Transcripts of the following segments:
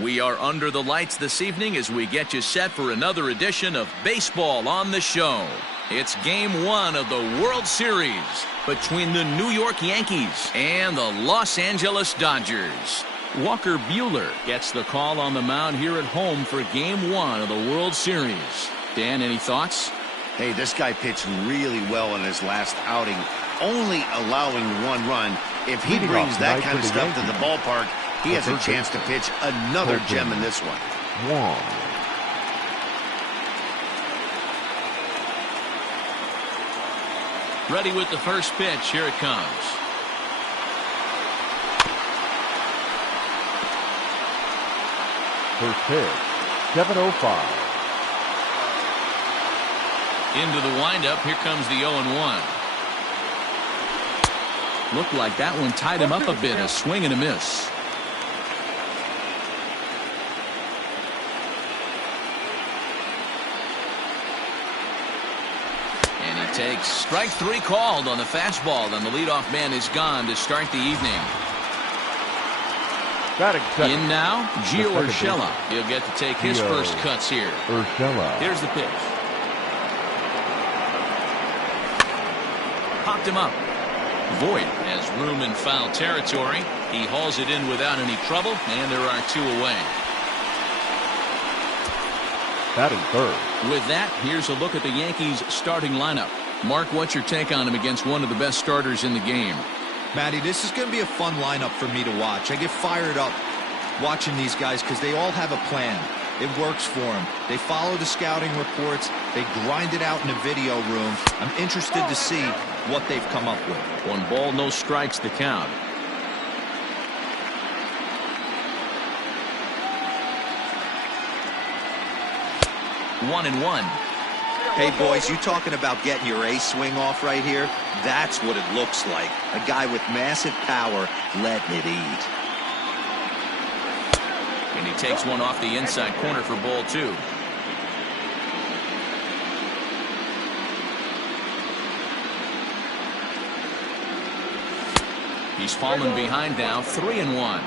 We are under the lights this evening as we get you set for another edition of Baseball on the Show. It's Game 1 of the World Series between the New York Yankees and the Los Angeles Dodgers. Walker Buehler gets the call on the mound here at home for Game 1 of the World Series. Dan, any thoughts? Hey, this guy pitched really well in his last outing, only allowing 1 run. If he brings that kind of stuff to the ballpark, he has a chance to pitch another gem in this one. Ready with the first pitch. Here it comes. First pitch, 7:05. Into the windup. Here comes the 0-1. Looked like that one tied him up a bit. A swing and a miss. And he takes strike 3 called on the fastball. Then the leadoff man is gone to start the evening. In now, Gio Urshela. He'll get to take his first cuts here. Here's the pitch. Popped him up. Voit has room in foul territory. He hauls it in without any trouble, and there are 2 away. Batting third. With that, here's a look at the Yankees' starting lineup. Mark, what's your take on him against one of the best starters in the game? Matty, this is going to be a fun lineup for me to watch. I get fired up watching these guys because they all have a plan. It works for them. They follow the scouting reports. They grind it out in the video room. I'm interested to see what they've come up with. 1 ball, no strikes the count. One and one. Hey, boys, you talking about getting your ace swing off right here? That's what it looks like. A guy with massive power letting it eat. And he takes one off the inside corner for ball 2. He's fallen behind now, 3-1.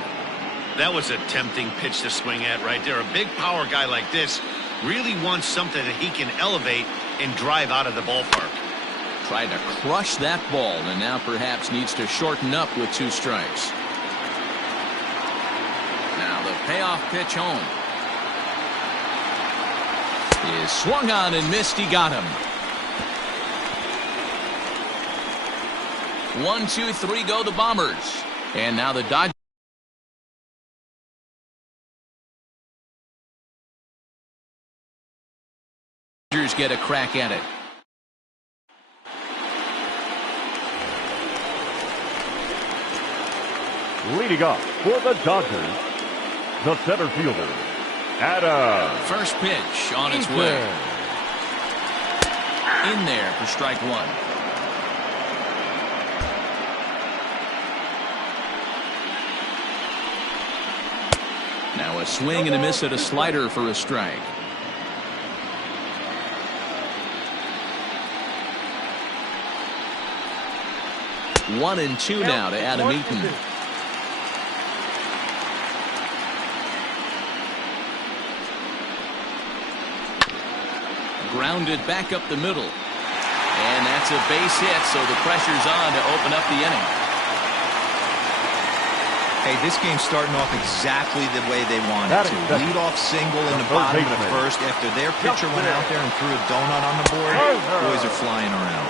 That was a tempting pitch to swing at right there. A big power guy like this really wants something that he can elevate and drive out of the ballpark. Tried to crush that ball and now perhaps needs to shorten up with 2 strikes. Now the payoff pitch home. Is swung on and missed. He got him. 1, 2, 3 go the Bombers. And now the Dodgers get a crack at it. Leading up for the Dodgers, the center fielder, Adam. First pitch on its way. In there for strike 1. Now a swing and a miss at a slider for a strike. 1-2 now to Adam Eaton. Grounded back up the middle. And that's a base hit, so the pressure's on to open up the inning. Hey, this game's starting off exactly the way they wanted to. Lead off single in the bottom of the first after their pitcher went out there and threw a donut on the board. Boys are flying around.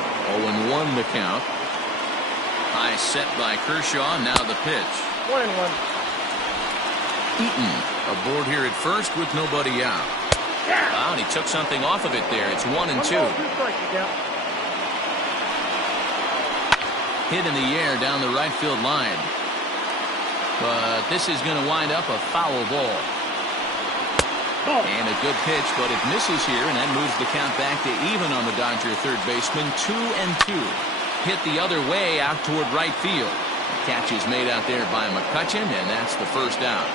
0-1 the count. High set by Kershaw. Now the pitch. 1-1. Eaton aboard here at first with nobody out. Wow, and he took something off of it there. It's 1-2. Hit in the air down the right field line. But this is going to wind up a foul ball. And a good pitch, but it misses here, and that moves the count back to even on the Dodger third baseman. 2-2. Hit the other way out toward right field. The catch is made out there by McCutchen, and that's the first out.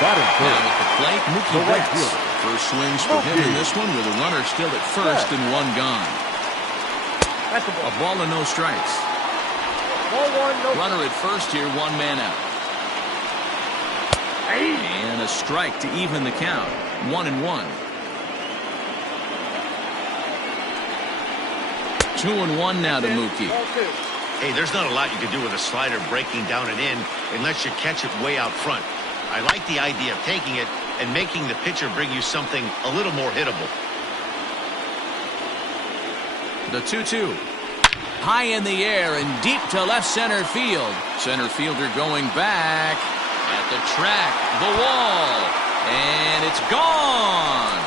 Now at the plate, Mookie Betts. First swings for him in this one with a runner still at first and 1 gone. A ball and no strikes. Runner at first here, 1 man out. And a strike to even the count. 1-1. 2-1 now to Mookie. Hey, there's not a lot you can do with a slider breaking down and in unless you catch it way out front. I like the idea of taking it and making the pitcher bring you something a little more hittable. The 2-2. High in the air and deep to left center field. Center fielder going back at the track, the wall, and it's gone.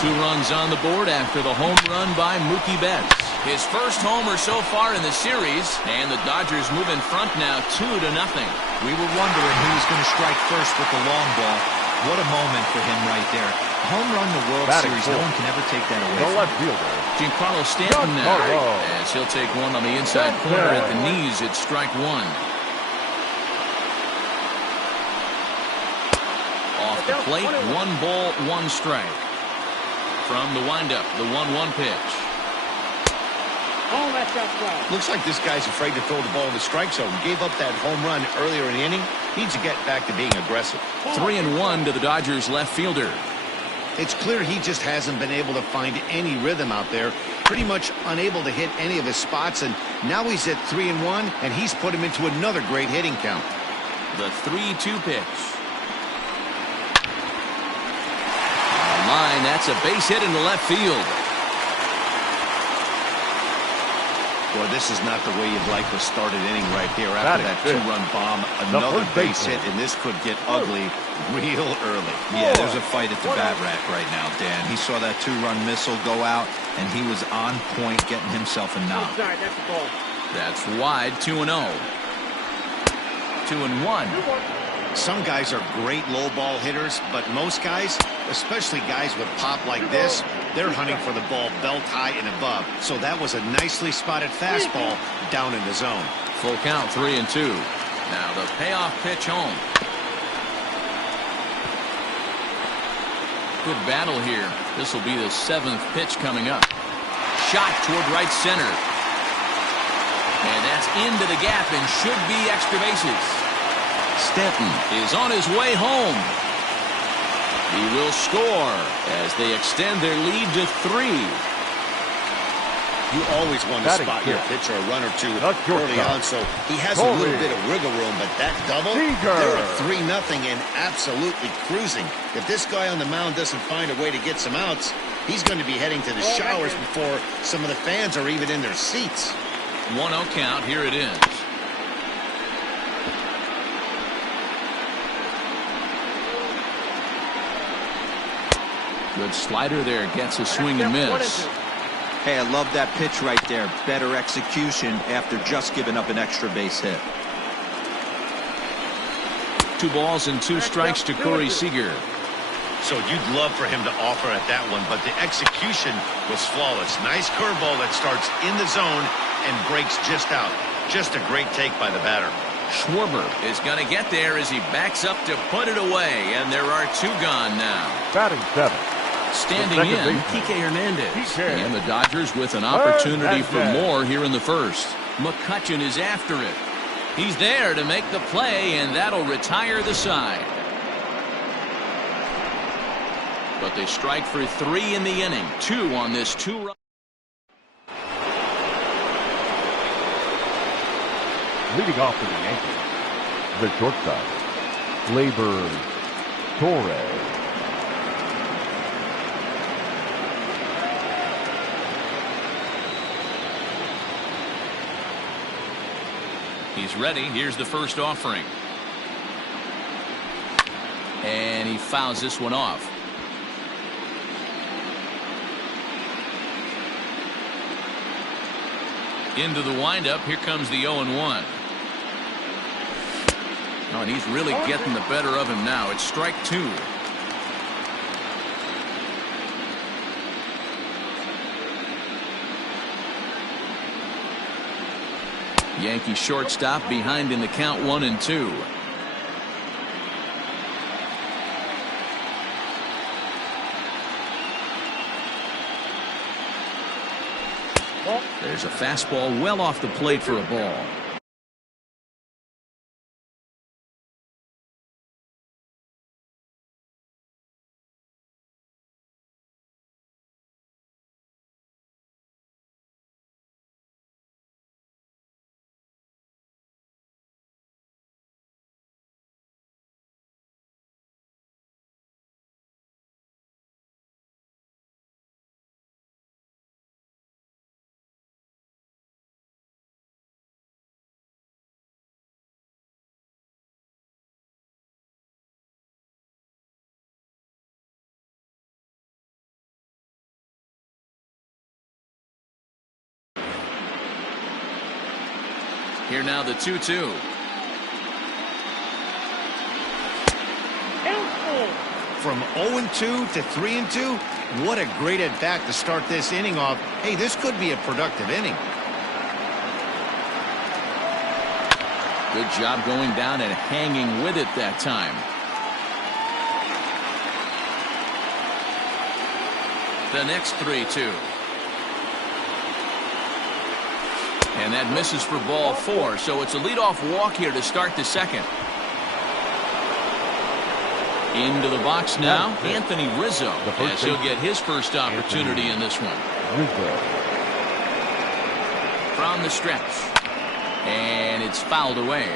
Two runs on the board after the home run by Mookie Betts. His first homer so far in the series, and the Dodgers move in front now 2-0. We were wondering who was going to strike first with the long ball. What a moment for him right there. Home run in the World Series, no one can ever take that away from him. Giancarlo Stanton now, as he'll take one on the inside corner at the knees. It's strike 1. Off the plate, 1 ball, 1 strike. From the windup, the 1-1 pitch. Looks like this guy's afraid to throw the ball in the strike zone. Gave up that home run earlier in the inning. Needs to get back to being aggressive. 3-1 to the Dodgers left fielder. It's clear he just hasn't been able to find any rhythm out there. Pretty much unable to hit any of his spots, and now he's at 3-1, and he's put him into another great hitting count. The 3-2 pitch. Line, that's a base hit into left field. Boy, this is not the way you'd like to start an inning right here after that 2-run bomb. Another base hit, and this could get ugly real early. Yeah, there's a fight at the bat rack right now, Dan. He saw that 2-run missile go out, and he was on point getting himself a knock. That's wide, 2-0. 2-1. Some guys are great low ball hitters, but most guys, especially guys with pop like this, they're hunting for the ball belt high and above. So that was a nicely spotted fastball down in the zone. Full count, 3-2. Now the payoff pitch home. Good battle here. This will be the 7th pitch coming up. Shot toward right center. And that's into the gap and should be extra bases. Stanton is on his way home. He will score as they extend their lead to 3. You always want to spot your pitcher a run or two early on, so he has a little bit of wiggle room, but that double, they're at 3-0 and absolutely cruising. If this guy on the mound doesn't find a way to get some outs, he's going to be heading to the showers before some of the fans are even in their seats. 1-0 count, here it is. Good slider there, gets a swing and miss. Hey, I love that pitch right there. Better execution after just giving up an extra base hit. 2 balls and 2 strikes to Corey Seager. So you'd love for him to offer at that one, but the execution was flawless. Nice curveball that starts in the zone and breaks just out. Just a great take by the batter. Schwarber is going to get there as he backs up to put it away, and there are 2 gone now. Batting 7. Standing in, Kike Hernandez. And the Dodgers with an opportunity for more here in the first. McCutchen is after it. He's there to make the play, and that'll retire the side. But they strike for 3 in the inning. 2 on this 2-run. Leading off for the Yankees, the shortstop, Gleyber Torres. He's ready. Here's the first offering. And he fouls this one off. Into the windup. Here comes the 0-1. Oh, and he's really getting the better of him now. It's strike 2. Yankee shortstop behind in the count 1-2. There's a fastball well off the plate for a ball. Here now the 2-2. From 0-2 to 3-2, what a great at-bat to start this inning off. Hey, this could be a productive inning. Good job going down and hanging with it that time. The next 3-2. And that misses for ball 4, so it's a leadoff walk here to start the second. Into the box now, Anthony Rizzo, as he'll get his first opportunity in this one. From the stretch. And it's fouled away.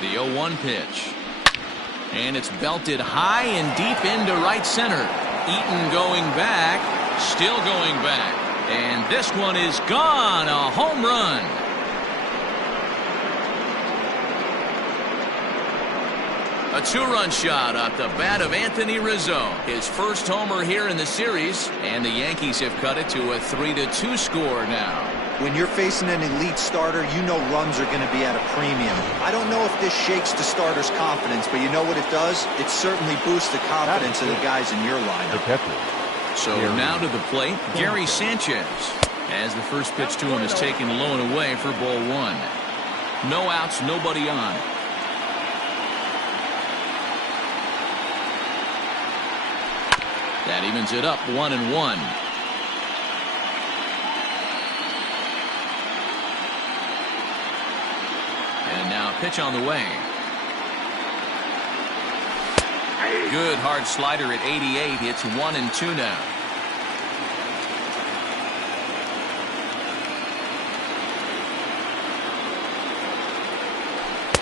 The 0-1 pitch. And it's belted high and deep into right center. Eaton going back, still going back. And this one is gone, a home run. A two-run shot at the bat of Anthony Rizzo. His first homer here in the series, and the Yankees have cut it to a 3-2 score now. When you're facing an elite starter, you know runs are going to be at a premium. I don't know if this shakes the starter's confidence, but you know what it does? It certainly boosts the confidence of the guys in your lineup. So now to the plate, Gary Sanchez, as the first pitch to him is taken low and away for ball 1. No outs, nobody on. That evens it up 1-1. And now a pitch on the way. Good hard slider at 88. It's 1-2 now.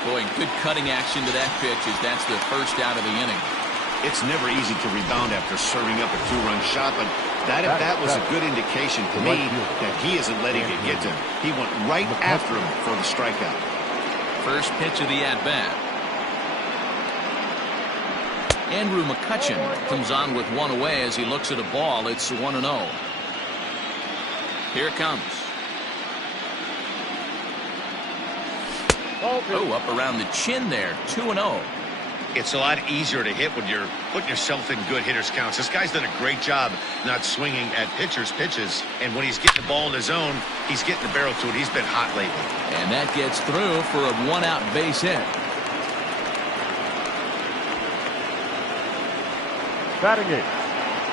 Boy, good cutting action to that pitch as that's the first out of the inning. It's never easy to rebound after serving up a two-run shot, but that was a good indication to me that he isn't letting it get to him. He went right after him for the strikeout. First pitch of the at-bat. Andrew McCutchen comes on with one away as he looks at a ball. It's 1-0. Here it comes. Oh, up around the chin there. 2-0. It's a lot easier to hit when you're putting yourself in good hitters' counts. This guy's done a great job not swinging at pitchers' pitches. And when he's getting the ball in his zone, he's getting the barrel to it. He's been hot lately. And that gets through for a one-out base hit. Batting it.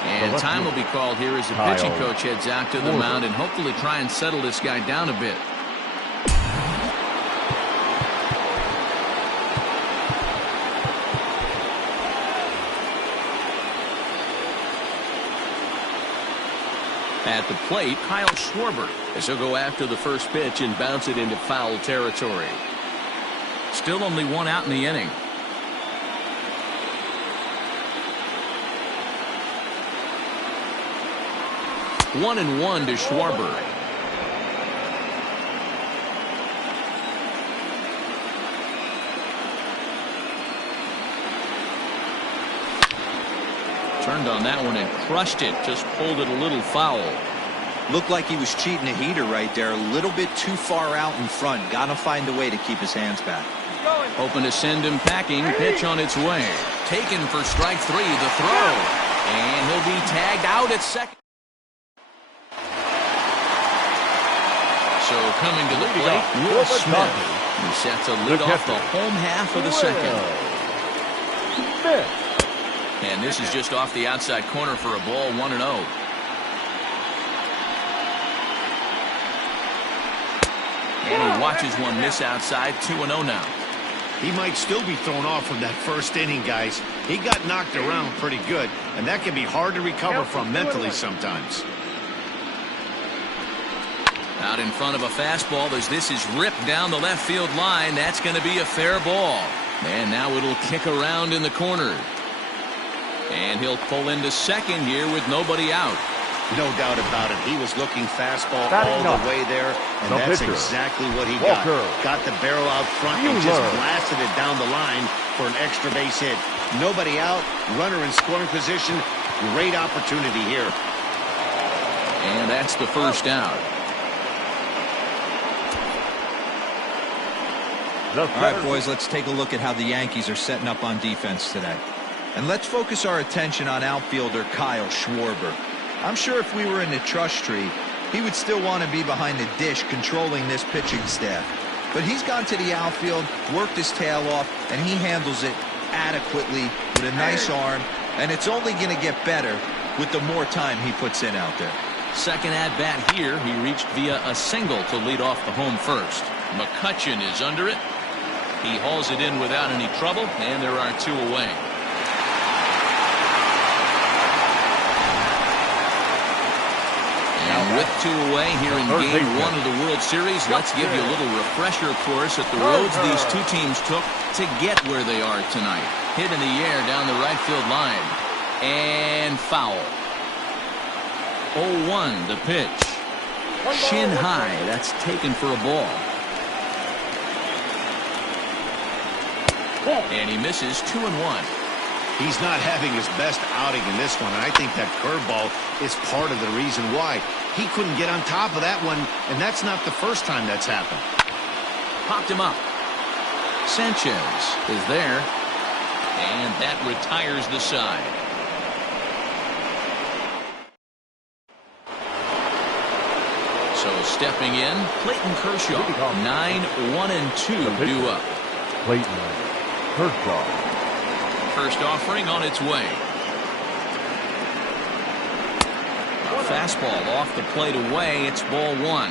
And time will be called here as the pitching coach heads out to the mound and hopefully try and settle this guy down a bit. At the plate, Kyle Schwarber, as he'll go after the first pitch and bounce it into foul territory. Still only one out in the inning. One and one to Schwarber. Turned on that one and crushed it. Just pulled it a little foul. Looked like he was cheating a heater right there. A little bit too far out in front. Gotta find a way to keep his hands back. Hoping to send him packing. Pitch on its way. Taken for strike 3. The throw. And he'll be tagged out at second. So coming to the plate, Will Smith. He sets a lead off the home half of the second. And this is just off the outside corner for a ball, 1-0. And he watches one miss outside, 2-0 now. He might still be thrown off from that first inning, guys. He got knocked around pretty good, and that can be hard to recover from mentally sometimes. Out in front of a fastball as this is ripped down the left field line. That's going to be a fair ball. And now it'll kick around in the corner. And he'll pull into second here with nobody out. No doubt about it. He was looking fastball all the way there, and that's exactly what he got. Got the barrel out front and just blasted it down the line for an extra base hit. Nobody out, runner in scoring position. Great opportunity here. And that's the first out. All right, boys, let's take a look at how the Yankees are setting up on defense today. And let's focus our attention on outfielder Kyle Schwarber. I'm sure if we were in the trust tree, he would still want to be behind the dish controlling this pitching staff. But he's gone to the outfield, worked his tail off, and he handles it adequately with a nice arm. And it's only going to get better with the more time he puts in out there. Second at-bat here. He reached via a single to lead off the home first. McCutchen is under it. He hauls it in without any trouble, and there are two away. And with two away here in Game 1 of the World Series, let's give you a little refresher course at the roads these two teams took to get where they are tonight. Hit in the air down the right field line. And foul. 0-1 the pitch. Shin high. That's taken for a ball. And he misses 2-1. He's not having his best outing in this one, and I think that curveball is part of the reason why. He couldn't get on top of that one, and that's not the first time that's happened. Popped him up. Sanchez is there, and that retires the side. So stepping in, Clayton Kershaw. 9-1-2 due up. Clayton Kershaw. First offering on its way. A fastball off the plate away. It's ball one.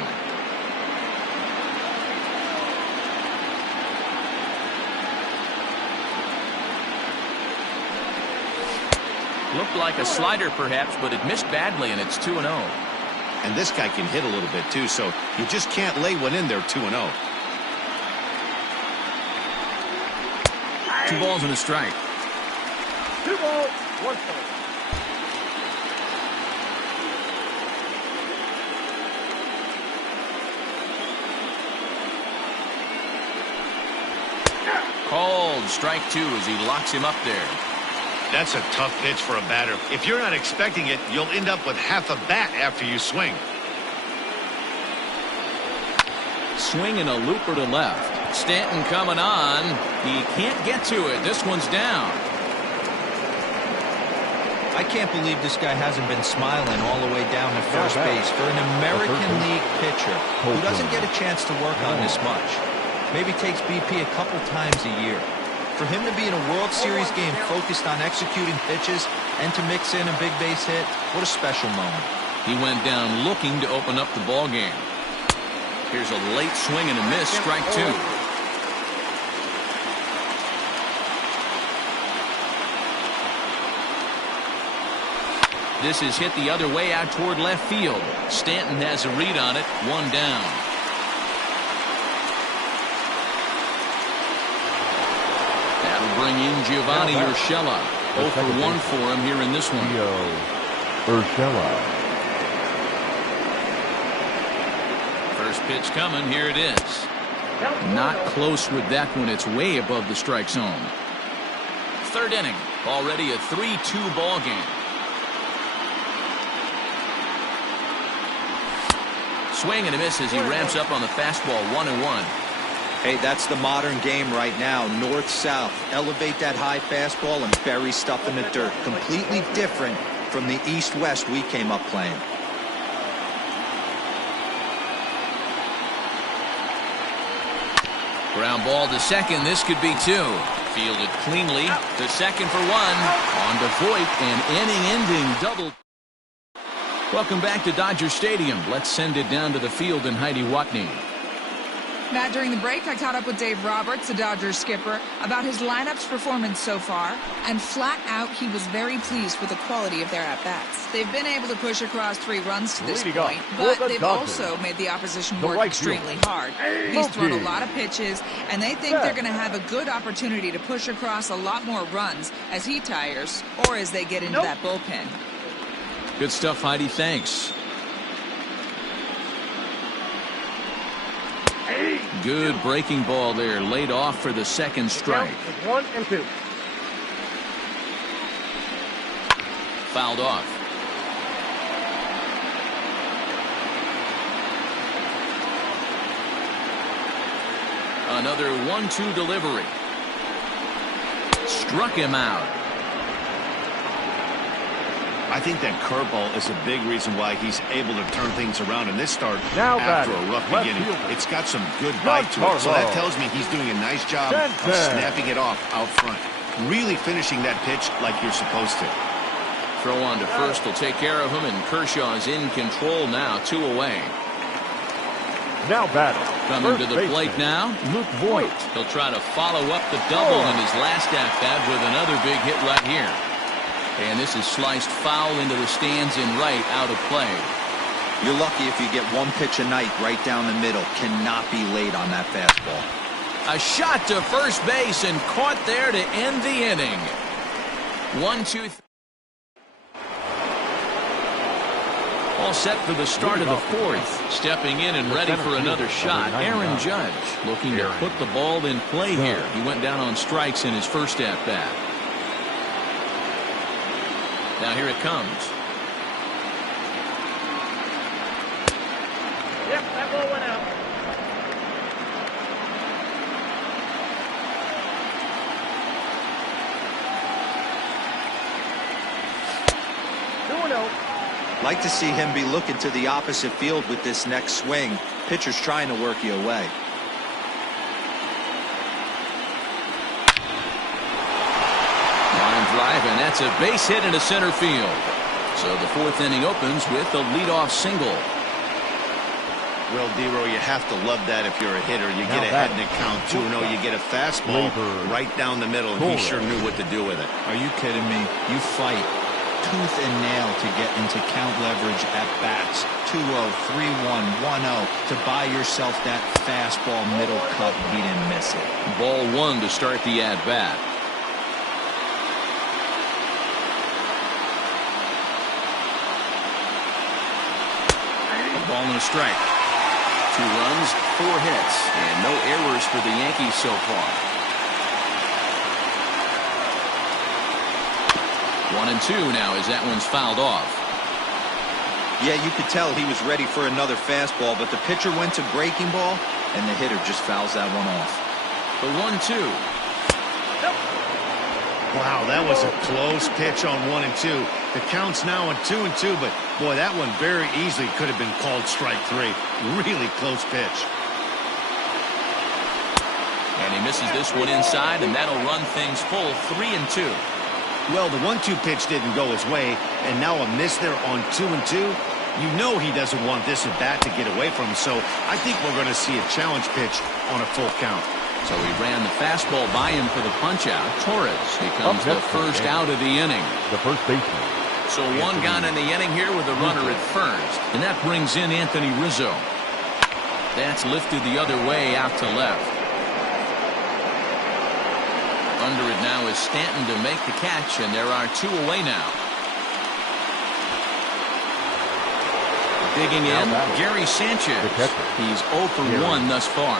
Looked like a slider perhaps, but it missed badly, and it's 2-0. And this guy can hit a little bit too, so you just can't lay one in there 2-0. 2 balls and a strike. 2 balls, 1 strike. Called strike 2 as he locks him up there. That's a tough pitch for a batter. If you're not expecting it, you'll end up with half a bat after you swing. Swing and a looper to left. Stanton coming on. He can't get to it. This one's down. I can't believe this guy hasn't been smiling all the way down to first base for an American League pitcher who doesn't get a chance to work on this much. Maybe takes BP a couple times a year. For him to be in a World Series game focused on executing pitches and to mix in a big base hit, what a special moment. He went down looking to open up the ball game. Here's a late swing and a miss, strike 2. This is hit the other way out toward left field. Stanton has a read on it, 1 down. That'll bring in Giovanni Urshela. 0 for 1 for him here in this one. Urshela. First pitch coming, here it is. Not close with that one. It's way above the strike zone. Third inning, already a 3-2 ball game. Swing and a miss as he ramps up on the fastball, 1-1. Hey, that's the modern game right now. North-south. Elevate that high fastball and bury stuff in the dirt. Completely different from the east-west we came up playing. Ground ball to second. This could be 2. Fielded cleanly. The second for one. On to Voit, an inning-ending double. Welcome back to Dodger Stadium. Let's send it down to the field and Heidi Watney. Matt, during the break, I caught up with Dave Roberts, the Dodgers skipper, about his lineup's performance so far, and flat out, he was very pleased with the quality of their at-bats. They've been able to push across 3 runs to this point, but they've also made the opposition work extremely hard. He's thrown a lot of pitches, and they think they're going to have a good opportunity to push across a lot more runs as he tires or as they get into that bullpen. Good stuff, Heidi. Thanks. Good breaking ball there, laid off for the second strike. 1-2. Fouled off. Another 1-2 delivery. Struck him out. I think that curveball is a big reason why he's able to turn things around in this start Now after batting, a rough left beginning. fielder. It's got some good bite to it, so that tells me he's doing a nice job of snapping it off out front. Really finishing that pitch like you're supposed to. Throw on to first will take care of him, and Kershaw's in control now, 2 away. Now batting. Coming to the plate now, Luke Voit. He'll try to follow up the double in his last at-bat with another big hit right here. And this is sliced foul into the stands in right, out of play. You're lucky if you get 1 pitch a night right down the middle. Cannot be late on that fastball. A shot to first base and caught there to end the inning. 1-2. All set for the start of the 4th. Stepping in and ready for another shot, Aaron Judge, looking to put the ball in play here. He went down on strikes in his first at-bat. Now here it comes. Yep, that ball went out. Like to see him be looking to the opposite field with this next swing. Pitcher's trying to work you away. Line drive, and that's a base hit into center field. So the 4th inning opens with a leadoff single. Well, D-Row, you have to love that if you're a hitter. You get ahead in the count 2-0. You get a fastball right down the middle, and he sure knew what to do with it. Are you kidding me? You fight tooth and nail to get into count leverage at bats. 2-0, 3-1, 1-0 to buy yourself that fastball middle cut. He didn't miss it. Ball 1 to start the at-bat. A ball and a strike. 2 runs, 4 hits, and no errors for the Yankees so far. 1-2 now as that one's fouled off. Yeah, you could tell he was ready for another fastball, but the pitcher went to breaking ball, and the hitter just fouls that one off. The 1-2. Wow, that was a close pitch on 1-2. The count's now on 2-2, but boy, that one very easily could have been called strike 3. Really close pitch. And he misses this one inside, and that'll run things full 3-2. Well, the 1-2 pitch didn't go his way, and now a miss there on 2-2. You know he doesn't want this at bat to get away from him, so I think we're going to see a challenge pitch on a full count. So he ran the fastball by him for the punch-out. Torres becomes the first out of the inning. The first baseman. So 1 gone in the inning here with a runner at first. And that brings in Anthony Rizzo. That's lifted the other way out to left. Under it now is Stanton to make the catch, and there are 2 away now. Digging in, Gary Sanchez. He's 0 for 1 thus far.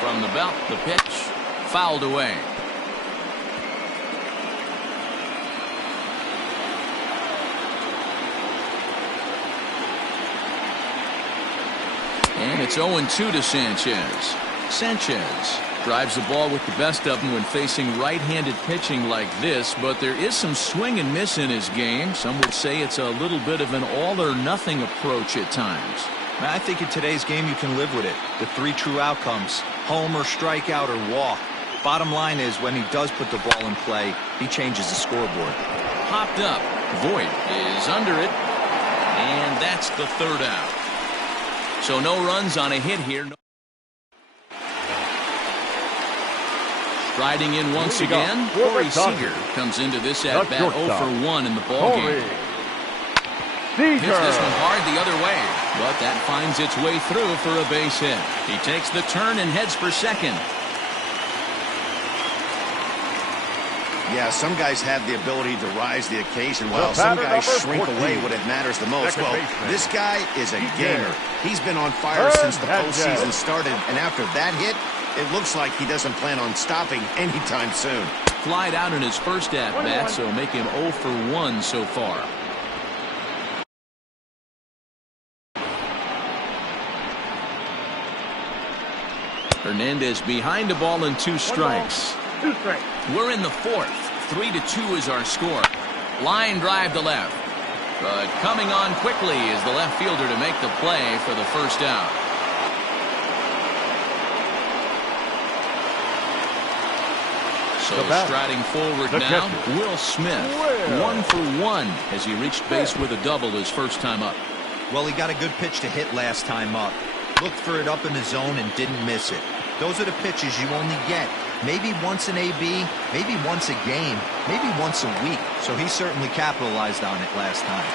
From the belt, the pitch, fouled away. And it's 0-2 to Sanchez. Sanchez drives the ball with the best of them when facing right-handed pitching like this, but there is some swing and miss in his game. Some would say it's a little bit of an all-or-nothing approach at times. I think in today's game you can live with it. The 3 true outcomes: homer, strikeout, or walk. Bottom line is, when he does put the ball in play, he changes the scoreboard. Popped up. Voit is under it. And that's the 3rd out. So no runs on a hit here. Striding in once again, Corey Seager comes into this at-bat 0 for 1 in the ballgame. Hits this one hard the other way, but that finds its way through for a base hit. He takes the turn and heads for second. Yeah, some guys have the ability to rise to the occasion while some guys shrink away when it matters the most. Well, this guy is a gamer. He's been on fire since the postseason started, and after that hit, it looks like he doesn't plan on stopping anytime soon. Flied out in his first at-bat, so make him 0 for 1 so far. Hernandez behind the ball and 2 strikes. We're in the 4th. 3-2 is our score. Line drive to left. But coming on quickly is the left fielder to make the play for the first out. So striding forward now, Will Smith. 1 for 1 as he reached base with a double his first time up. Well, he got a good pitch to hit last time up. Looked for it up in the zone and didn't miss it. Those are the pitches you only get. Maybe once an AB, maybe once a game, maybe once a week. So he certainly capitalized on it last time.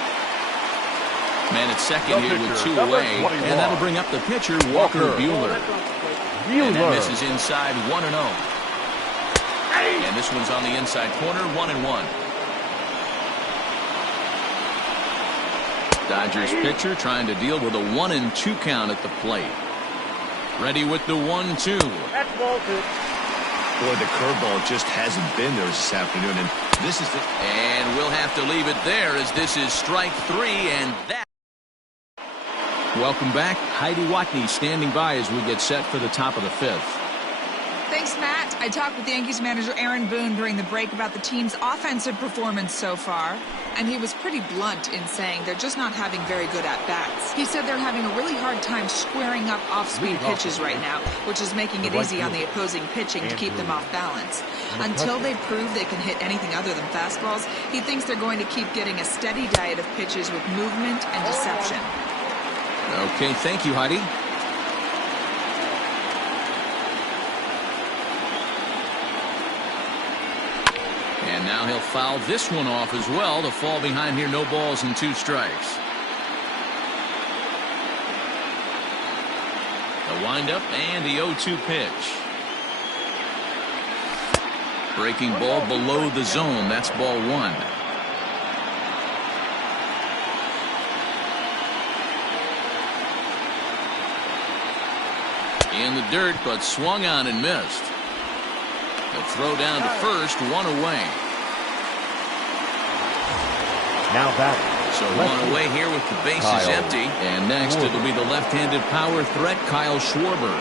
Man at second here with 2 away, and that'll bring up the pitcher, Walker Buehler. And that misses inside 1-0. And this one's on the inside corner, 1-1. Dodgers pitcher trying to deal with a 1-2 count at the plate. Ready with the 1-2. Boy, the curveball just hasn't been there this afternoon, and this is the... And we'll have to leave it there as this is strike 3, and that... Welcome back. Heidi Watney standing by as we get set for the top of the 5th. Thanks, Matt. I talked with Yankees manager Aaron Boone during the break about the team's offensive performance so far, and he was pretty blunt in saying they're just not having very good at-bats. He said they're having a really hard time squaring up off-speed pitches right now, which is making it easy on the opposing pitching to keep them off balance. Until they prove they can hit anything other than fastballs, he thinks they're going to keep getting a steady diet of pitches with movement and deception. Okay, thank you, Heidi. And now he'll foul this one off as well to fall behind here. No balls and 2 strikes. The windup and the 0-2 pitch. Breaking ball below the zone. That's ball 1. In the dirt, but swung on and missed. The throw down to first, 1 away. Now back. So 1 away here with the bases empty. And next it'll be the left-handed power threat, Kyle Schwarber.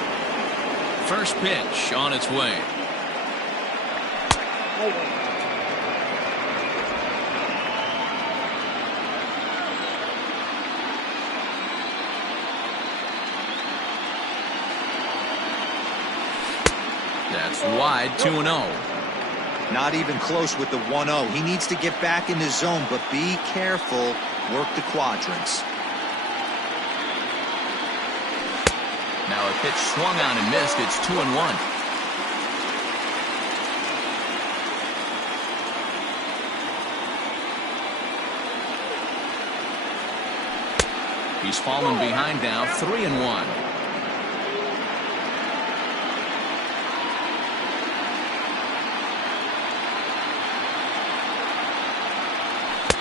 First pitch on its way. That's wide, 2-0. Not even close with the 1-0. He needs to get back in the zone, but be careful. Work the quadrants. Now a pitch swung on and missed. It's 2-1. He's fallen behind now, 3-1.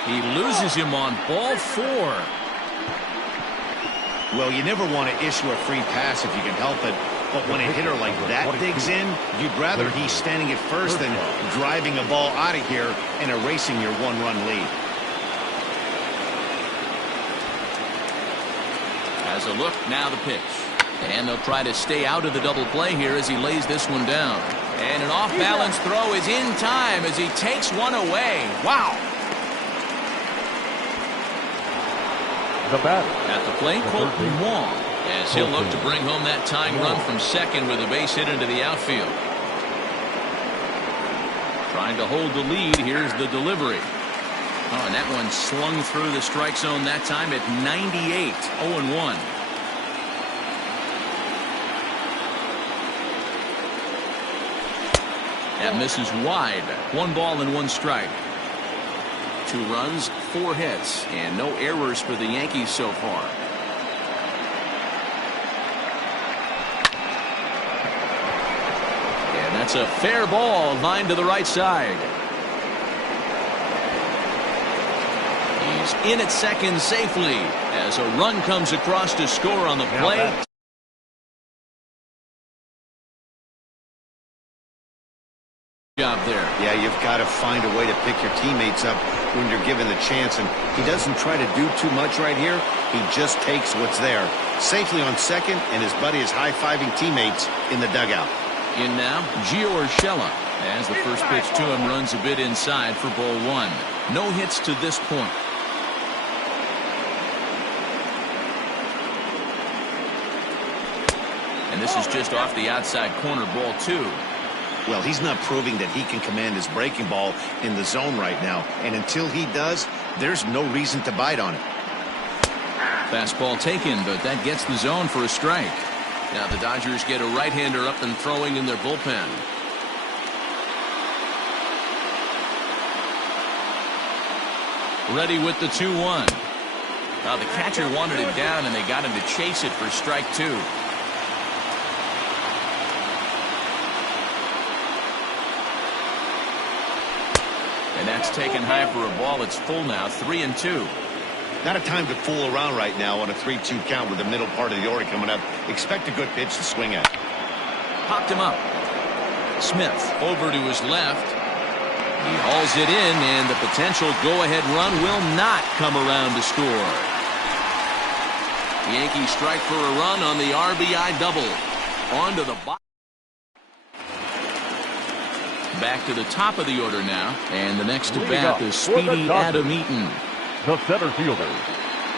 He loses him on ball 4. Well, you never want to issue a free pass if you can help it. But when a hitter like that digs in, you'd rather he's standing at first than driving a ball out of here and erasing your 1-run lead. As a look, now the pitch. And they'll try to stay out of the double play here as he lays this one down. And an off-balance throw is in time as he takes one away. Wow. The batter. At the plate, Colton Wong, as he'll look to bring home that tying run from second with a base hit into the outfield. Trying to hold the lead. Here's the delivery. Oh, and that one slung through the strike zone that time at 98. 0-1. That misses wide. 1 ball and 1 strike. 2 runs, 4 hits, and no errors for the Yankees so far. And that's a fair ball, line to the right side. He's in at second safely as a run comes across to score on the play. Job there. Yeah, you've got to find a way to pick your teammates up when you're given the chance, and he doesn't try to do too much right here. He just takes what's there. Safely on second, and his buddy is high-fiving teammates in the dugout. In now, Gio Urshela, as the first pitch to him runs a bit inside for ball 1. No hits to this point. And this is just off the outside corner, ball 2. Well, he's not proving that he can command his breaking ball in the zone right now. And until he does, there's no reason to bite on it. Fastball taken, but that gets the zone for a strike. Now the Dodgers get a right-hander up and throwing in their bullpen. Ready with the 2-1. Now the catcher wanted it down, and they got him to chase it for strike 2. And that's taken high for a ball. It's full now, 3-2. Not a time to fool around right now on a 3-2 count with the middle part of the order coming up. Expect a good pitch to swing at. Popped him up. Smith over to his left. He hauls it in, and the potential go-ahead run will not come around to score. The Yankees strike for a run on the RBI double. On to the bottom. Back to the top of the order now, and the next to bat is speedy Adam Eaton. The center fielder,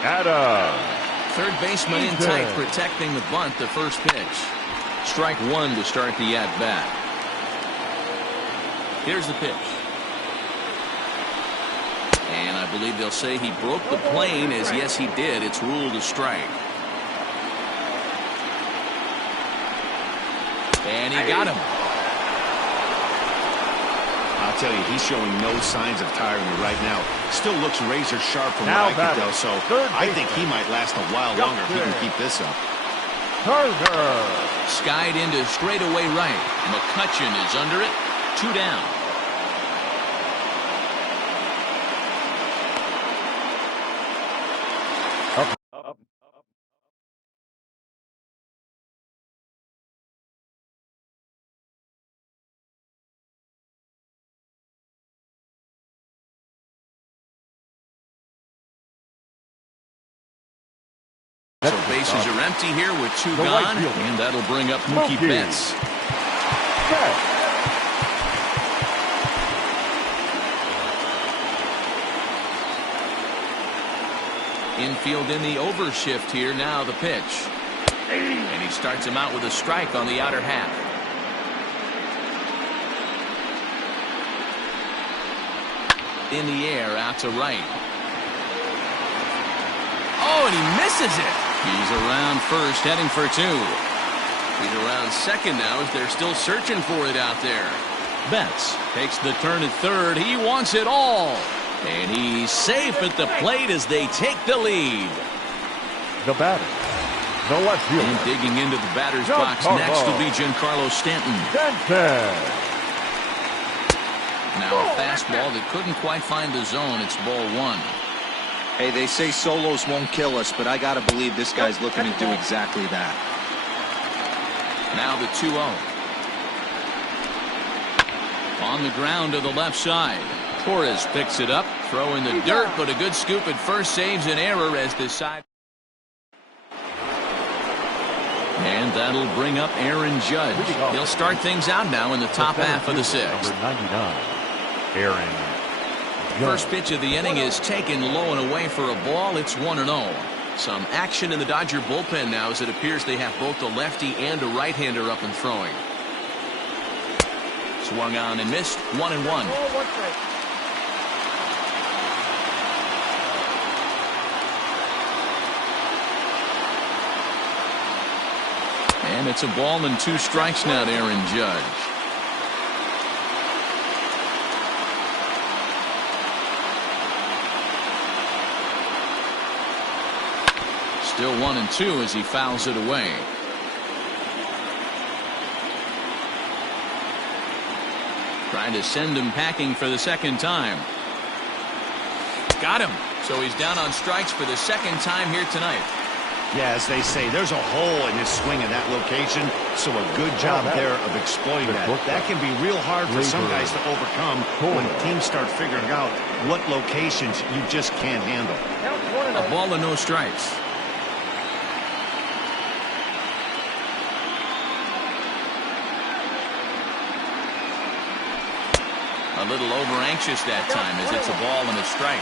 Adam. Third baseman in tight, protecting the bunt. The first pitch. Strike 1 to start the at-bat. Here's the pitch. And I believe they'll say he broke the plane, as yes he did. It's ruled a strike. And he got him. I'll tell you, he's showing no signs of tiring right now. Still looks razor sharp from what I can tell, so I think he might last a while longer if he can keep this up. Skied into straightaway right. McCutchen is under it. 2 down. So bases are empty here with 2 gone, and that'll bring up Mookie Betts. Infield in the overshift here. Now the pitch. And he starts him out with a strike on the outer half. In the air, out to right. Oh, and he misses it. He's around first, heading for 2. He's around second now as they're still searching for it out there. Betts takes the turn at third. He wants it all. And he's safe at the plate as they take the lead. The batter, the left fielder. And digging into the batter's box next will be Giancarlo Stanton. Now a fastball that couldn't quite find the zone. It's ball 1. Hey, they say solos won't kill us, but I got to believe this guy's looking to do exactly that. Now the 2-0. On the ground to the left side. Torres picks it up, throw in the dirt, but a good scoop at first saves an error as the side. And that'll bring up Aaron Judge. He'll start things out now in the top half of the 6th. Number 99, Aaron Judge. First pitch of the inning is taken low and away for a ball. It's 1-0. Some action in the Dodger bullpen now, as it appears they have both a lefty and a right-hander up and throwing. Swung on and missed. 1-1. And it's a ball and 2 strikes now to Aaron Judge. Still 1-2 as he fouls it away. Trying to send him packing for the second time. Got him. So he's down on strikes for the second time here tonight. Yeah, as they say, there's a hole in his swing in that location, so a good job there of exploiting that. That can be real hard for some guys to overcome when teams start figuring out what locations you just can't handle. A ball and no strikes. A little over anxious that time as it's a ball and a strike.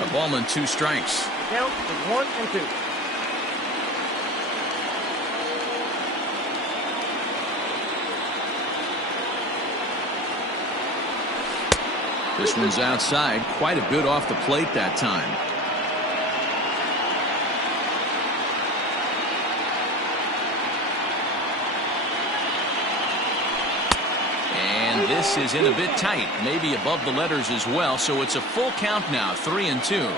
A ball and 2 strikes. Count is 1-2. This one's outside, quite a bit off the plate that time. And this is in a bit tight, maybe above the letters as well, so it's a full count now, 3-2.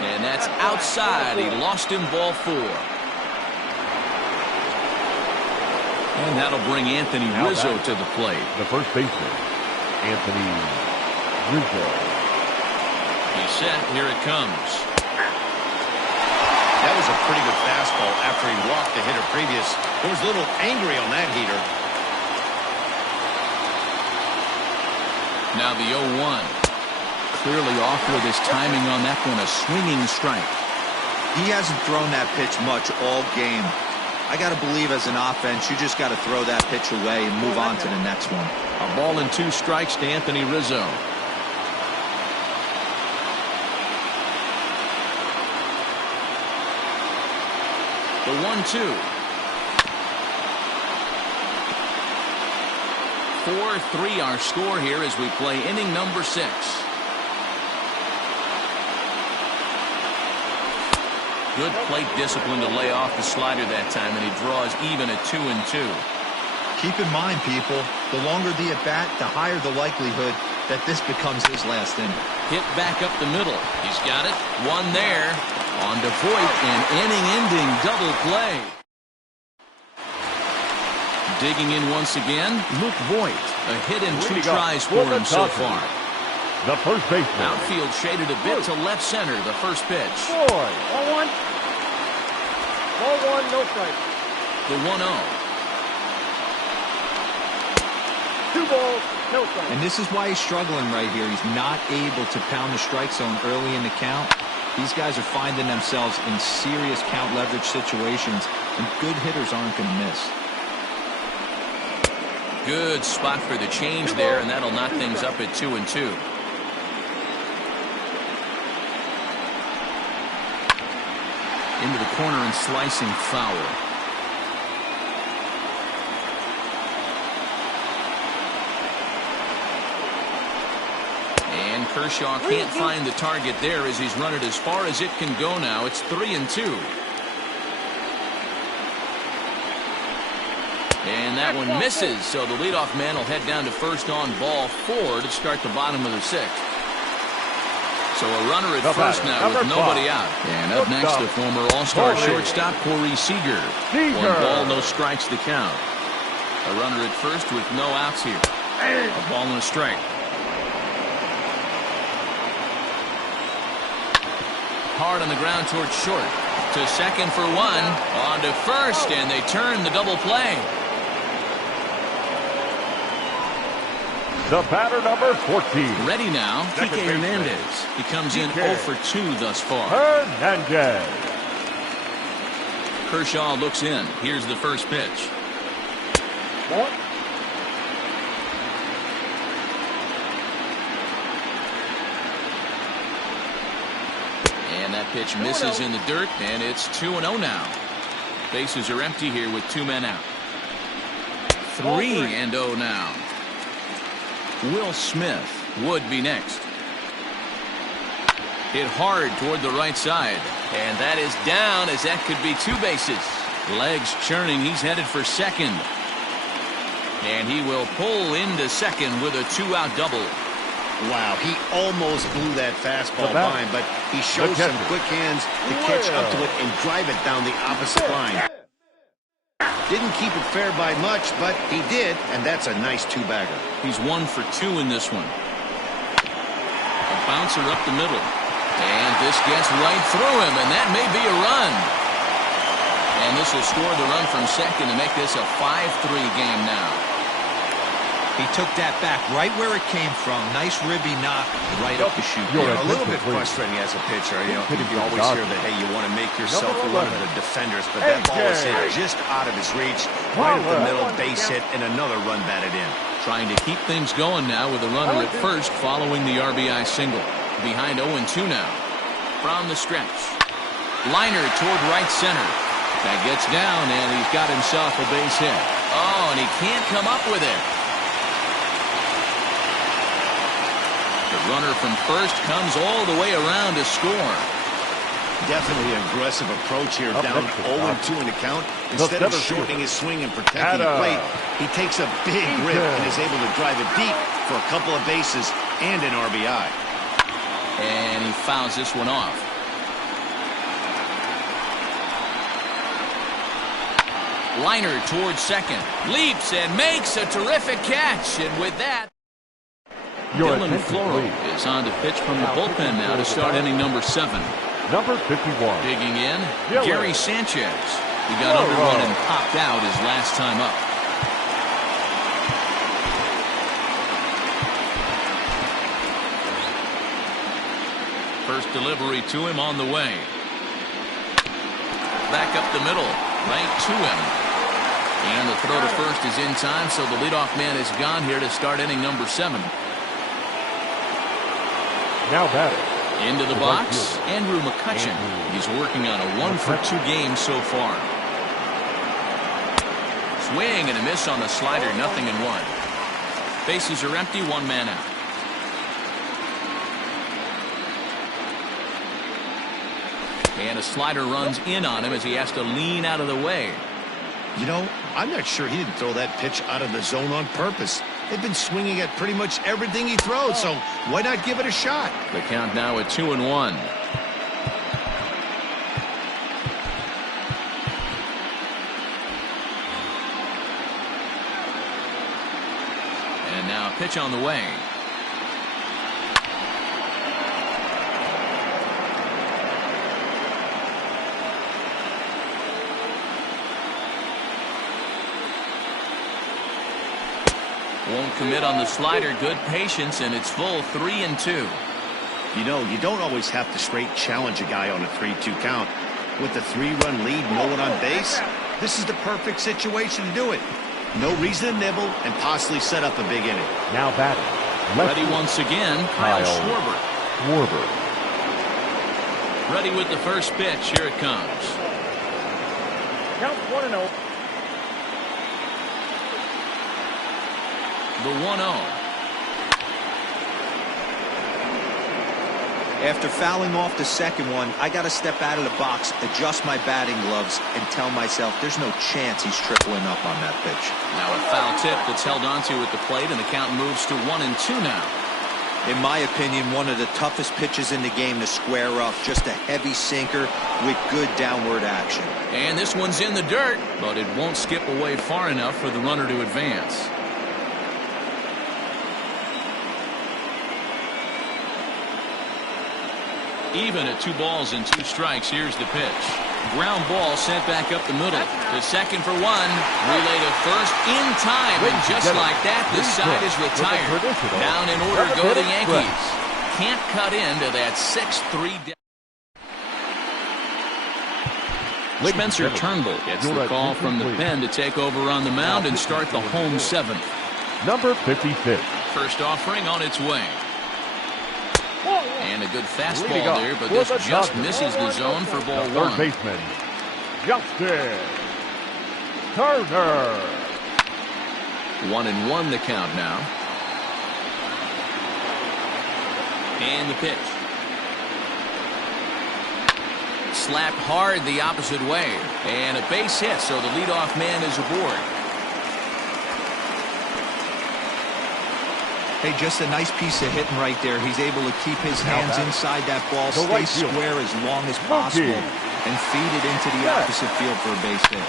And that's outside. He lost him, ball 4. And that'll bring Anthony Rizzo to the plate. The first baseman, Anthony Rizzo. He's set. Here it comes. That was a pretty good fastball after he walked the hitter previous. He was a little angry on that heater. Now the 0-1. Clearly off with his timing on that one. A swinging strike. He hasn't thrown that pitch much all game. I got to believe as an offense, you just got to throw that pitch away and move on to the next one. A ball and 2 strikes to Anthony Rizzo. The 1-2. 4-3 our score here as we play inning number 6. Good plate discipline to lay off the slider that time, and he draws even at 2-2. Keep in mind, people, the longer the at-bat, the higher the likelihood that this becomes his last inning. Hit back up the middle. He's got it. One there. On to Voit, an inning-ending double play. Digging in once again, Luke Voit. A hit and 2 tries for him so far. The first baseman. Outfield shaded a bit to left center, the first pitch. 1-1. 1-1, no strike. The 1-0. 2 balls, no strike. And this is why he's struggling right here. He's not able to pound the strike zone early in the count. These guys are finding themselves in serious count leverage situations, and good hitters aren't going to miss. Good spot for the change there, and that'll knock things up at 2-2. Into the corner and slicing foul. And Kershaw can't find the target there as he's run it as far as it can go now. It's 3-2. And that one misses, so the leadoff man will head down to first on ball 4 to start the bottom of the 6th. So a runner at first now with nobody out. And up next, the former All-Star shortstop Corey Seager. 1 ball, no strikes to count. A runner at first with no outs here. A ball and a strike. Hard on the ground towards short. To second for 1. On to first, and they turn the double play. The batter, number 14. Ready now, Kike Hernandez. He comes in 0 for 2 thus far. Hernandez. Kershaw looks in. Here's the first pitch. Ball. And that pitch misses in the dirt, and it's 2-0 now. Bases are empty here with 2 men out. 3-0 now. Will Smith would be next. Hit hard toward the right side. And that is down, as that could be 2 bases. Legs churning. He's headed for second. And he will pull into second with a 2-out double. Wow, he almost blew that fastball by him, but he showed some quick hands to catch up to it and drive it down the opposite line. Didn't keep it fair by much, but he did, and that's a nice 2-bagger. He's 1 for 2 in this one. A bouncer up the middle. And this gets right through him, and that may be a run. And this will score the run from second to make this a 5-3 game now. He took that back right where it came from. Nice ribby knock right up the chute. A little bit frustrating as a pitcher. You always hear that, hey, you want to make yourself one of the defenders, but that ball is hit just out of his reach, right up the middle, base hit, and another run batted in. Trying to keep things going now with a runner at first following the RBI single. Behind 0-2 now. From the stretch. Liner toward right center. That gets down, and he's got himself a base hit. Oh, and he can't come up with it. The runner from first comes all the way around to score. Definitely an aggressive approach here, down 0-2 in the count. Instead of shortening his swing and protecting the plate, he takes a big rip and is able to drive it deep for a couple of bases and an RBI. And he fouls this one off. Liner towards second. Leaps and makes a terrific catch. And with that, Dylan Floro is on to pitch from the bullpen now to start inning number 7. Number 51. Digging in, Gary Sanchez. He got under one and popped out his last time up. First delivery to him on the way. Back up the middle, right to him. And the throw to first is in time, so the leadoff man is gone here to start inning number 7. Now batting. Into the box, Andrew McCutcheon. He's working on a 1-for-2 game so far. Swing and a miss on the slider, 0-1. Bases are empty, 1 man out. And a slider runs in on him as he has to lean out of the way. You know, I'm not sure he didn't throw that pitch out of the zone on purpose. They've been swinging at pretty much everything he throws, so why not give it a shot? The count now at 2-1. And now a pitch on the way. Won't commit on the slider. Good patience, and it's full 3-2. You know, you don't always have to straight challenge a guy on a 3-2 count. With the 3-run lead, no one on base, this is the perfect situation to do it. No reason to nibble and possibly set up a big inning. Now batting. Ready once again, Kyle Schwarber. Ready with the first pitch. Here it comes. Count 1-0. The 1-0. After fouling off the second one, I got to step out of the box, adjust my batting gloves, and tell myself there's no chance he's tripling up on that pitch. Now a foul tip that's held onto at the plate, and the count moves to 1-2 now. In my opinion, one of the toughest pitches in the game to square up. Just a heavy sinker with good downward action. And this one's in the dirt, but it won't skip away far enough for the runner to advance. Even at 2 balls and 2 strikes. Here's the pitch. Ground ball sent back up the middle. To second for 1. Relay to first in time. And just like that, this side is retired. Down in order go the Yankees. Can't cut into that 6-3. Spencer Turnbull gets the call from the pen to take over on the mound and start the home seventh. Number 56. First offering on its way. And a good fastball there, but this just misses the zone for ball one. Third baseman, Justin Turner. 1-1 the count now. And the pitch. Slapped hard the opposite way. And a base hit, so the leadoff man is aboard. Hey, just a nice piece of hitting right there. He's able to keep his hands inside that ball, stay square as long as possible, and feed it into the opposite field for a base hit.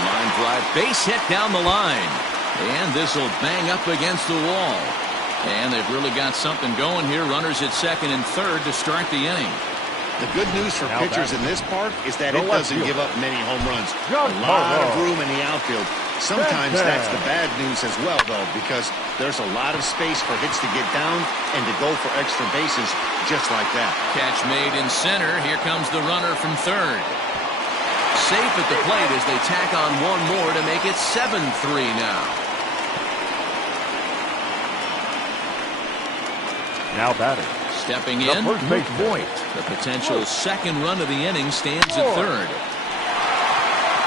Line drive, base hit down the line. And this will bang up against the wall. And they've really got something going here. Runners at second and third to start the inning. The good news for pitchers in this park is that it doesn't give up many home runs. A lot of room in the outfield. Sometimes that's the bad news as well, though, because there's a lot of space for hits to get down and to go for extra bases just like that. Catch made in center. Here comes the runner from third. Safe at the plate as they tack on one more to make it 7-3 now. Now batting. Stepping in, Luke Voigt. The potential second run of the inning stands at third.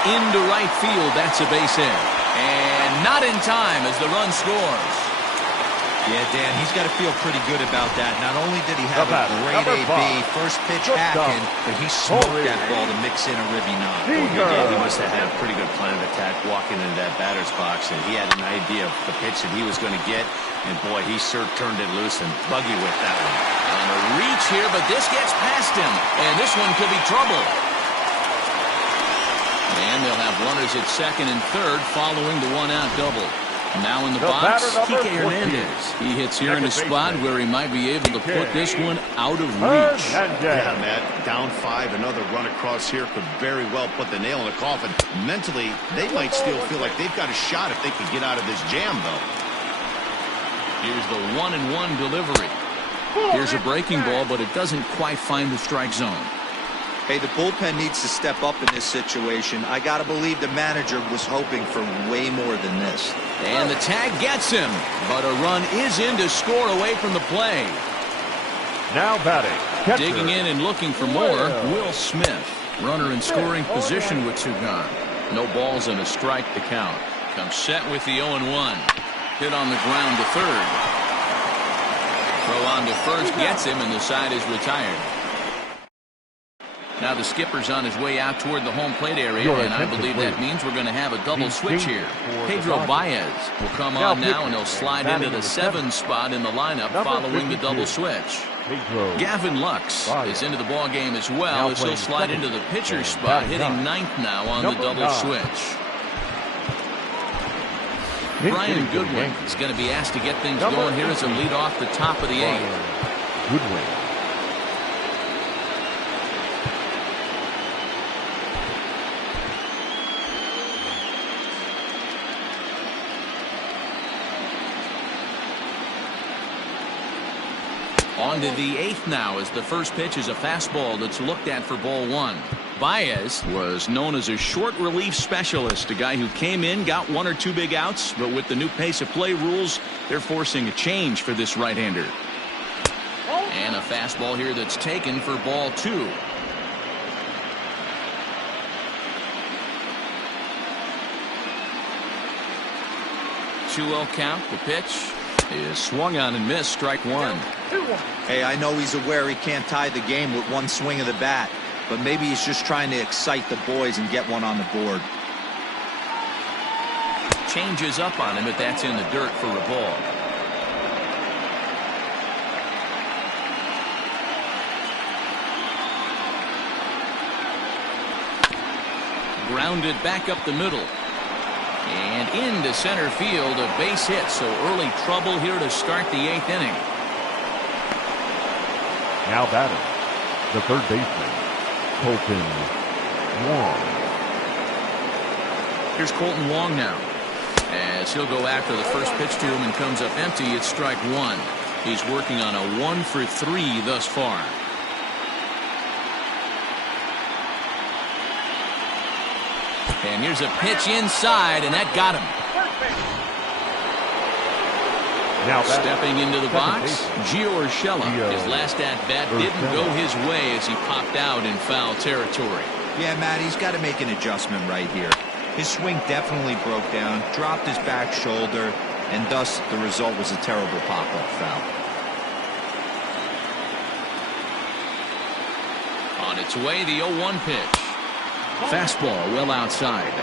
Into right field, that's a base hit. And not in time as the run scores. Yeah, Dan, he's got to feel pretty good about that. Not only did he have a great AB, first pitch hacking, but he smoked that ball to mix in a ribby knock. He must have had a pretty good plan of attack walking into that batter's box, and he had an idea of the pitch that he was going to get. And boy, he sure turned it loose and buggy with that one. On a reach here, but this gets past him. And this one could be trouble. And they'll have runners at second and third following the one-out double. Now in the box, Kike Hernandez. He hits here in a spot where he might be able to put this one out of reach. Yeah, Matt, down 5, another run across here could very well put the nail in the coffin. Mentally, they might still feel like they've got a shot if they can get out of this jam, though. Here's the 1-1 delivery. Here's a breaking ball, but it doesn't quite find the strike zone. Hey, the bullpen needs to step up in this situation. I got to believe the manager was hoping for way more than this. And the tag gets him, but a run is in to score away from the play. Now batting. Catcher. Digging in and looking for more, Will Smith. Runner in scoring position with 2 gone. No balls and a strike to count. Comes set with the 0-1. Hit on the ground to third. Throw on to first gets him, and the side is retired. Now the skipper's on his way out toward the home plate area, and I believe that means we're going to have a double switch here. Pedro Baez will come on now, and he'll slide into the 7 spot in the lineup following the double switch. Gavin Lux is into the ball game as well, as he'll slide into the pitcher's spot, hitting 9th now on the double switch. Brian Goodwin is going to be asked to get things going here as a lead off the top of the 8th. Goodwin. On to the 8th now as the first pitch is a fastball that's looked at for ball 1. Baez was known as a short relief specialist, a guy who came in, got 1 or 2 big outs, but with the new pace of play rules, they're forcing a change for this right-hander. And a fastball here that's taken for ball 2. 2-0 count. The pitch is swung on and missed. Strike 1. Hey, I know he's aware he can't tie the game with 1 swing of the bat, but maybe he's just trying to excite the boys and get one on the board. Changes up on him, but that's in the dirt for a ball. Grounded back up the middle. And into center field, a base hit, so early trouble here to start the 8th inning. Now batting, the third baseman, Colton Wong. Here's Colton Wong now, as he'll go after the first pitch to him and comes up empty. It's strike 1. He's working on a 1 for 3 thus far. And here's a pitch inside, and that got him. Now stepping into the box, Gio Urshela. Gio His last at-bat didn't go his way as he popped out in foul territory. Yeah, Matt, he's got to make an adjustment right here. His swing definitely broke down, dropped his back shoulder, and thus the result was a terrible pop-up foul. On its way, the 0-1 pitch. Fastball well outside.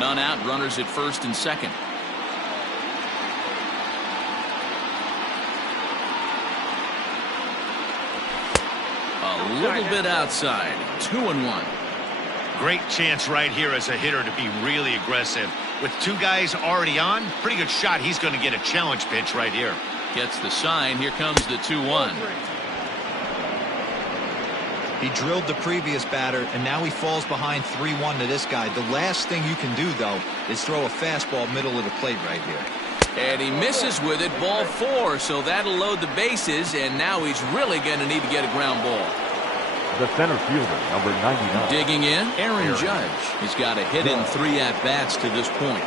None out, runners at first and second. A little bit outside. 2-1. Great chance right here as a hitter to be really aggressive. With two guys already on, pretty good shot. He's going to get a challenge pitch right here. Gets the sign. Here comes the 2-1. He drilled the previous batter, and now he falls behind 3-1 to this guy. The last thing you can do, though, is throw a fastball middle of the plate right here. And he misses with it, ball 4, so that'll load the bases, and now he's really going to need to get a ground ball. The center fielder, number 99. Digging in, Aaron Judge. He's got a hit in 3 at-bats to this point.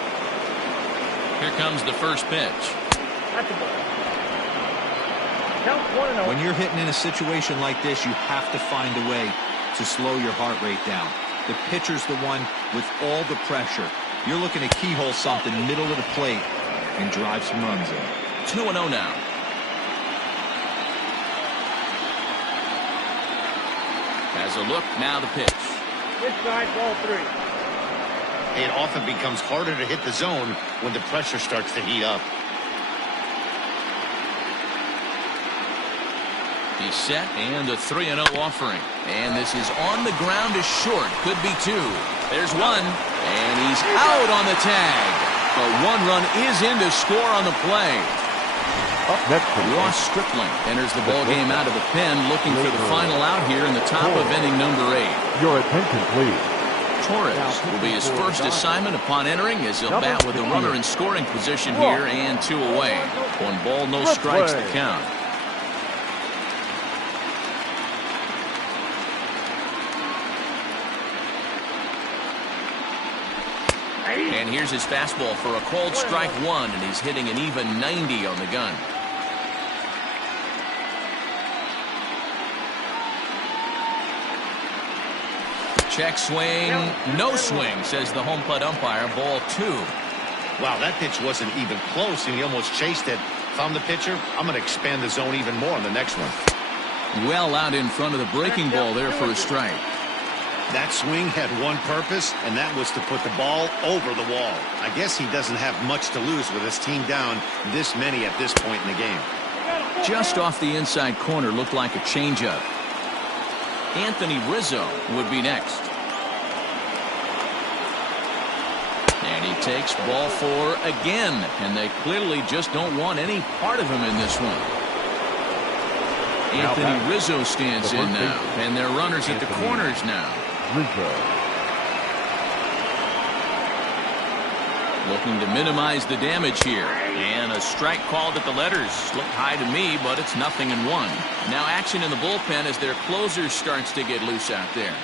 Here comes the first pitch. That's a ball. Count 1-0. When you're hitting in a situation like this, you have to find a way to slow your heart rate down. The pitcher's the one with all the pressure. You're looking to keyhole something middle of the plate and drive some runs in. 2-0 now. Has a look, now the pitch. Inside, ball 3. It often becomes harder to hit the zone when the pressure starts to heat up. He's set, and a 3-0 offering. And this is on the ground is short. Could be 2. There's 1. And he's out on the tag. But 1 run is in to score on the play. Up next, Ross Stripling enters the ball game out of the pen, looking for the final out here in the top of inning number 8. Your attention, please. Torres will be his first assignment upon entering as he'll bat with the runner in scoring position here and 2 away. 1 ball, no strikes to count. And here's his fastball for a called strike 1, and he's hitting an even 90 on the gun. Check swing, no swing, says the home plate umpire. Ball 2. Wow, that pitch wasn't even close, and he almost chased it. If I'm the pitcher, I'm going to expand the zone even more on the next one. Well out in front of the breaking ball there for a strike. That swing had one purpose, and that was to put the ball over the wall. I guess he doesn't have much to lose with his team down this many at this point in the game. Just off the inside corner, looked like a changeup. Anthony Rizzo would be next. And he takes ball 4 again, and they clearly just don't want any part of him in this one. Anthony Rizzo stands in now, and they're runners at the corners now. Looking to minimize the damage here. And a strike called at the letters. Looked high to me, but it's 0-1. Now action in the bullpen as their closer starts to get loose out there.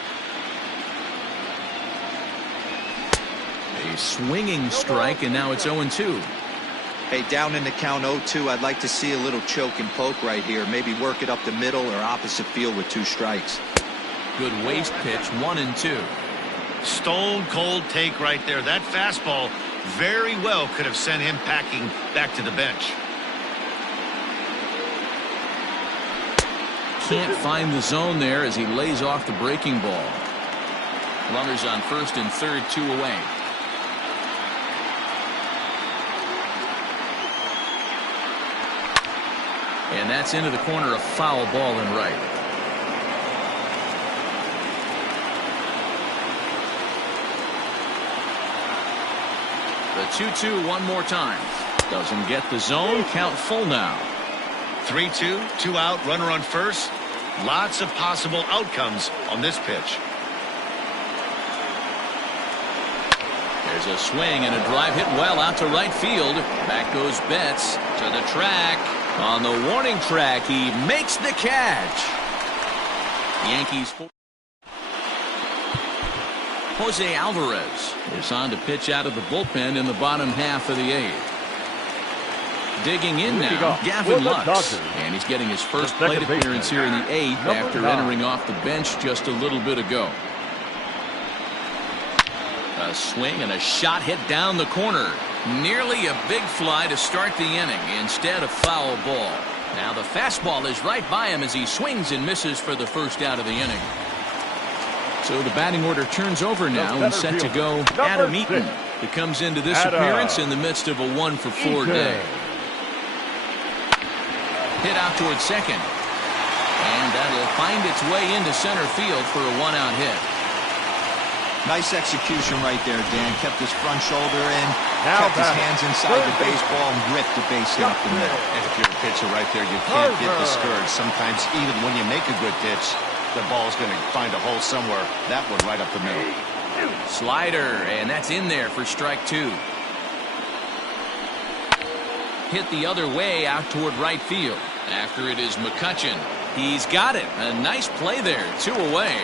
A swinging strike, and now it's 0-2. Hey, down in the count 0-2, I'd like to see a little choke and poke right here. Maybe work it up the middle or opposite field with 2 strikes. Good waste pitch, 1-2. Stone cold take right there. That fastball very well could have sent him packing back to the bench. Can't find the zone there as he lays off the breaking ball. Runners on first and third, 2 away. And that's into the corner, a foul ball and right. The 2-2 one more time. Doesn't get the zone. Count full now. 3-2, 2 out, runner on first. Lots of possible outcomes on this pitch. There's a swing and a drive hit well out to right field. Back goes Betts to the track. On the warning track, he makes the catch. Yankees. Jose Alvarez is on to pitch out of the bullpen in the bottom half of the 8th. Digging in now, Gavin Lux, and he's getting his first plate appearance here in the 8th after entering off the bench just a little bit ago. A swing and a shot hit down the corner. Nearly a big fly to start the inning instead of foul ball. Now the fastball is right by him as he swings and misses for the first out of the inning. So the batting order turns over now and set to go Adam Eaton, who comes into this appearance in the midst of a 1-for-4 day. Hit out towards second. And that'll find its way into center field for a 1-out hit. Nice execution right there, Dan. Kept his front shoulder in, kept his hands inside the baseball, and ripped the base hit up the middle. And if you're a pitcher right there, you can't get discouraged. Sometimes even when you make a good pitch, the ball's going to find a hole somewhere. That one right up the middle. Slider, and that's in there for strike 2. Hit the other way out toward right field. After it is McCutchen. He's got it. A nice play there. 2 away.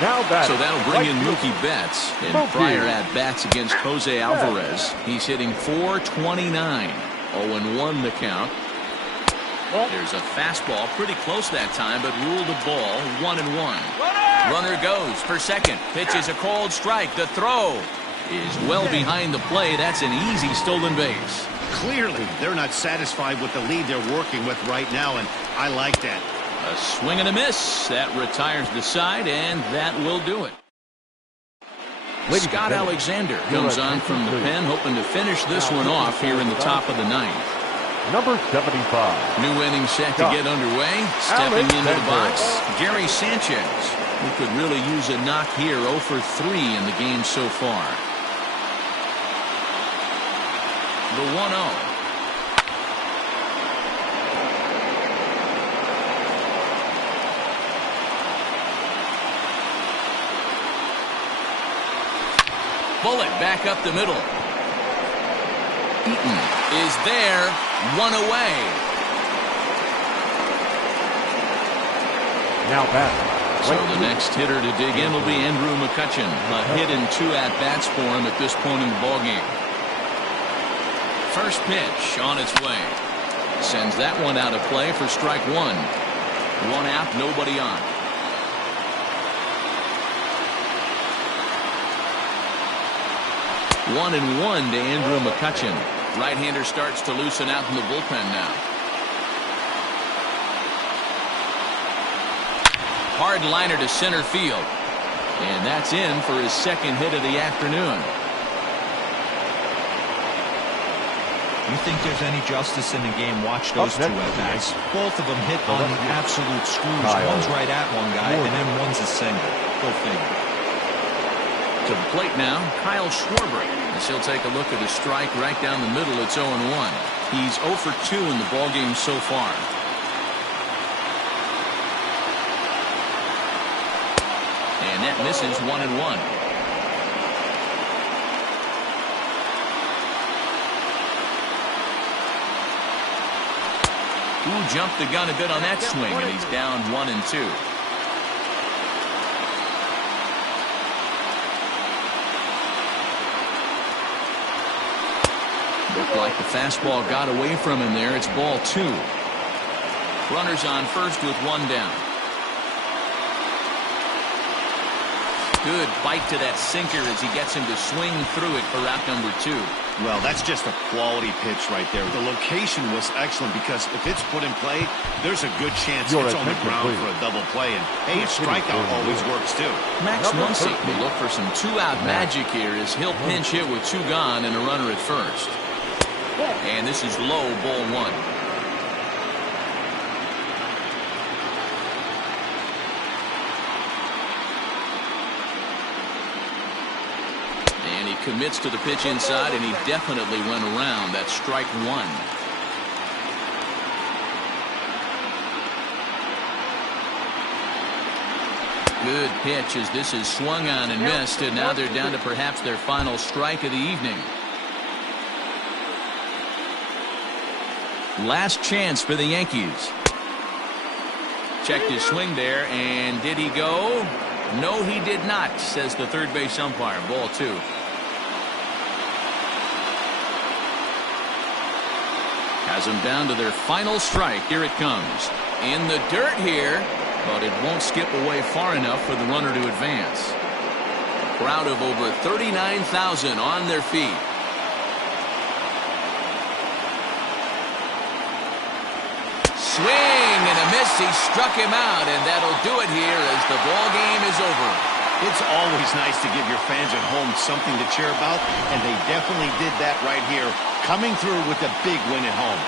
So that'll bring in Mookie Betts. In prior at-bats against Jose Alvarez, he's hitting .429. 0-1 the count. There's a fastball pretty close that time, but ruled a ball. 1-1. Runner goes for second. Pitch is a cold strike. The throw is well behind the play. That's an easy stolen base. Clearly, they're not satisfied with the lead they're working with right now, and I like that. A swing and a miss. That retires the side, and that will do it. Scott Alexander comes on from the pen, hoping to finish this one off here in the top of the 9th. Number 75. New inning set to get underway. Stepping into the box, Gary Sanchez, who could really use a knock here. 0 for 3 in the game so far. The 1-0. Bullet back up the middle. Eaton is there. 1 away. Now back. So the next hitter to dig in will be Andrew McCutchen. A hit in 2 at-bats for him at this point in the ballgame. First pitch on its way. Sends that one out of play for strike 1. 1 out, nobody on. One and 1 to Andrew McCutchen. Right-hander starts to loosen out in the bullpen now. Hard liner to center field. And that's in for his second hit of the afternoon. You think there's any justice in the game? Watch those 2 at-bats. Both of them hit on the absolute screws. One's right at one guy, and then one's a single. Go figure. To the plate now, Kyle Schwarber. As he'll take a look at a strike right down the middle. It's 0-1. He's 0 for 2 in the ballgame so far. And that misses. 1-1. Who jumped the gun a bit on that swing, and he's down 1-2. Looked like the fastball got away from him there. It's ball 2. Runners on first with 1 down. Good bite to that sinker as he gets him to swing through it for out number 2. Well, that's just a quality pitch right there. The location was excellent because if it's put in play, there's a good chance it's on the ground for a double play. And, hey, a strikeout always works, too. Max Muncy will look for some 2-out magic here as he'll pinch hit with 2 gone and a runner at first. And this is low, ball 1. And he commits to the pitch inside, and he definitely went around. That's strike 1. Good pitch as this is swung on and missed, and now they're down to perhaps their final strike of the evening. Last chance for the Yankees. checked his swing there, and did he go? No, he did not, says the third base umpire. Ball 2. Has them down to their final strike. Here it comes. In the dirt here, but it won't skip away far enough for the runner to advance. A crowd of over 39,000 on their feet. Swing and a miss. He struck him out, and that'll do it here as the ball game is over. It's always nice to give your fans at home something to cheer about, and they definitely did that right here, coming through with a big win at home.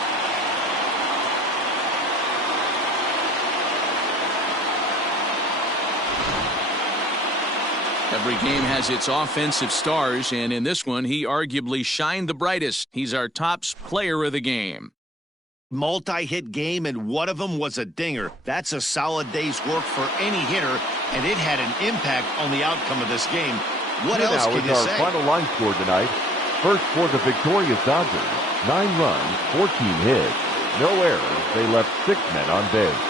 Every game has its offensive stars, and in this one, he arguably shined the brightest. He's our top player of the game. Multi-hit game, and one of them was a dinger. That's a solid day's work for any hitter, and it had an impact on the outcome of this game. What else can you say? Our final line score tonight. First for the victorious Dodgers, 9 runs, 14 hits, no errors. They left 6 men on base.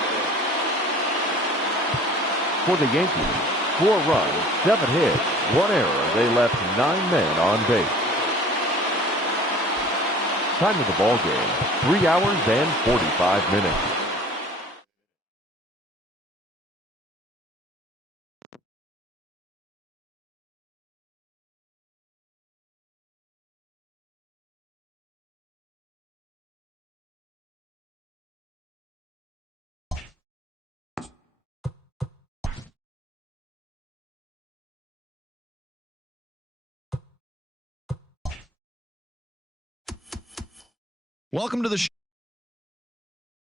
For the Yankees, 4 runs, 7 hits, 1 error. They left 9 men on base. Time of the ball game, 3 hours and 45 minutes. Welcome to the show.